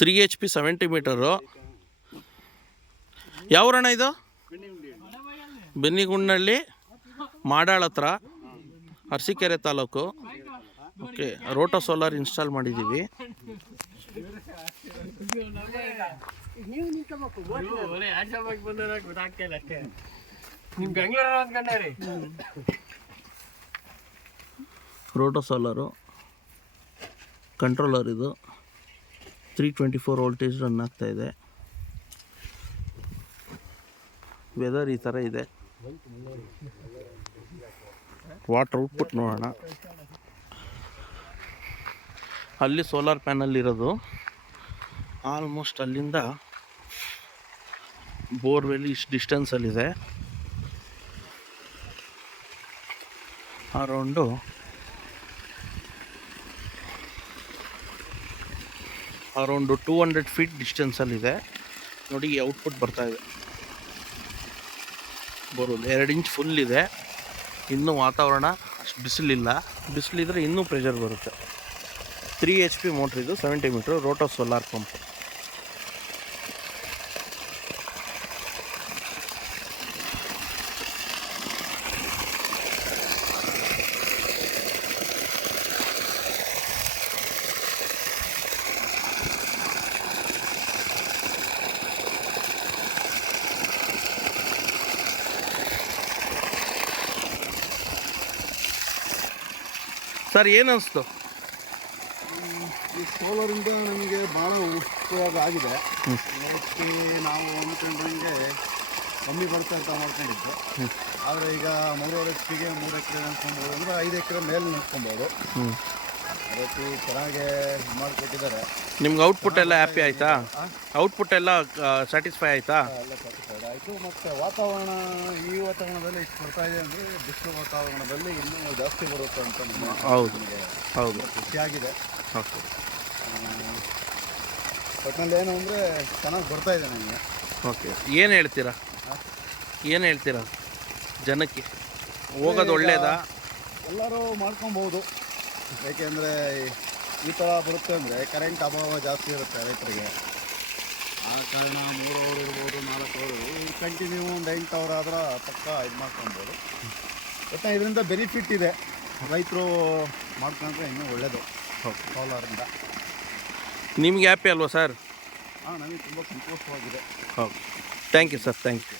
3 HP 70 metre. ಯಾವೂರಣ ಇದು? ಬೆನ್ನಿಗುಂಡನಹಳ್ಳಿ, ಮಾಡಾಳ್ ಹತ್ರ, Arsikere taluk. Okay, roto solar install ಮಾಡಿದ್ದೀವಿ. ರೋಟೋ ಸೋಲಾರು ಕಂಟ್ರೋಲರ್ ಇದು 324 ವೋಲ್ಟೇಜ್ ರನ್ ಆಗ್ತಾ ಇದೆ. ವೆದರ್ ಈ ಥರ ಇದೆ. ವಾಟರ್ ಔಟ್ಪುಟ್ ನೋಡೋಣ. ಅಲ್ಲಿ ಸೋಲಾರ್ ಪ್ಯಾನಲ್ ಇರೋದು. ಆಲ್ಮೋಸ್ಟ್ ಅಲ್ಲಿಂದ ಬೋರ್ವೆಲ್ ಇಷ್ಟು ಡಿಸ್ಟೆನ್ಸಲ್ಲಿದೆ. ಅರೌಂಡು ಅರೌಂಡು 200 ಫೀಟ್ ಡಿಸ್ಟೆನ್ಸಲ್ಲಿದೆ. ನೋಡಿ, ಔಟ್ಪುಟ್ ಬರ್ತಾಯಿದೆ. ಬೋರ್ವೆಲ್ 2 ಇಂಚ್ ಫುಲ್ ಇದೆ. ಇನ್ನೂ ವಾತಾವರಣ ಅಷ್ಟು ಬಿಸಿಲಿಲ್ಲ. ಬಿಸಿಲಿದ್ರೆ ಇನ್ನೂ ಪ್ರೆಷರ್ ಬರುತ್ತೆ. 3 HP ಮೋಟ್ರ್ ಇದು, 70 metre roto solar pump. Sir, ಏನು ಅನಿಸ್ತು? ಈ ಸೋಲಾರಿಂದ ನಮಗೆ ಭಾಳ ಉಪಯೋಗ ಆಗಿದೆ. ನಾವು ಅಂದ್ಕೊಂಡಂಗೆ ಕಮ್ಮಿ ಬರುತ್ತೆ ಅಂತ ಮಾಡ್ಕೊಂಡಿದ್ದು. ಆದರೆ ಈಗ 3.5 HP 3 ಎಕರೆ ಅನ್ಕೊಬೋದು, ಅಂದರೆ 5 ಎಕರೆ ಮೇಲೆ ನಿಂತ್ಕೊಬೋದು. ಅದಕ್ಕೆ ಚೆನ್ನಾಗೆ ಮಾಡಿಕೊಟ್ಟಿದ್ದಾರೆ. ನಿಮ್ಗೆ ಔಟ್ಪುಟ್ ಎಲ್ಲ ಹ್ಯಾಪಿ ಆಯಿತಾ? ಔಟ್ಪುಟ್ ಎಲ್ಲ ಸ್ಯಾಟಿಸ್ಫೈ ಆಯಿತಾ? ಎಲ್ಲ ಸ್ಯಾಟಿಸ್ಫೈಡ್ ಆಯಿತು. ಮತ್ತು ವಾತಾವರಣ ಈ ವಾತಾವರಣದಲ್ಲಿ ಇಷ್ಟು ಬರ್ತಾ ಇದೆ ಅಂದರೆ ಬಿಸಿಲು ವಾತಾವರಣದಲ್ಲಿ ಇನ್ನೂ ಜಾಸ್ತಿ ಬರುತ್ತೆ ಅಂತ ಹೌದು ಹೌದು ಖುಷಿಯಾಗಿದೆ. ಓಕೆ, ಒಟ್ಟಿನಲ್ಲಿ ಏನು ಅಂದರೆ ಚೆನ್ನಾಗಿ ಬರ್ತಾ ಇದೆ ನನಗೆ. ಓಕೆ, ಏನು ಹೇಳ್ತೀರಾ ಜನಕ್ಕೆ? ಹೋಗೋದು ಒಳ್ಳೆಯದಾ? ಎಲ್ಲರೂ ಮಾಡ್ಕೊಬೋದು. ಏಕೆಂದರೆ ಈ ಥರ ಬರುತ್ತೆ ಅಂದರೆ ಕರೆಂಟ್ ಅಭಾವ ಜಾಸ್ತಿ ಇರುತ್ತೆ ರೈತರಿಗೆ. ಆ ಕಾರಣ 3 ಅವರ್ ಇರ್ಬೋದು, 4 ಅವರ್ ಕಂಟಿನ್ಯೂ ಒಂದು 8 ಅವರ್ ಆದ್ರೆ ಪಕ್ಕ ಇದು ಮಾಡ್ಕೊಬೋದು. ಮತ್ತು ಇದರಿಂದ ಬೆನಿಫಿಟ್ ಇದೆ. ರೈತರು ಮಾಡ್ಕೊಂಡ್ರೆ ಇನ್ನೂ ಒಳ್ಳೆಯದು ಸೋಲಾರಿಂದ. ನಿಮಗೆ ಹ್ಯಾಪಿ ಅಲ್ವಾ ಸರ್? ಹಾಂ, ನನಗೆ ತುಂಬ ಸಂತೋಷವಾಗಿದೆ. Okay, thank you sir, thank you.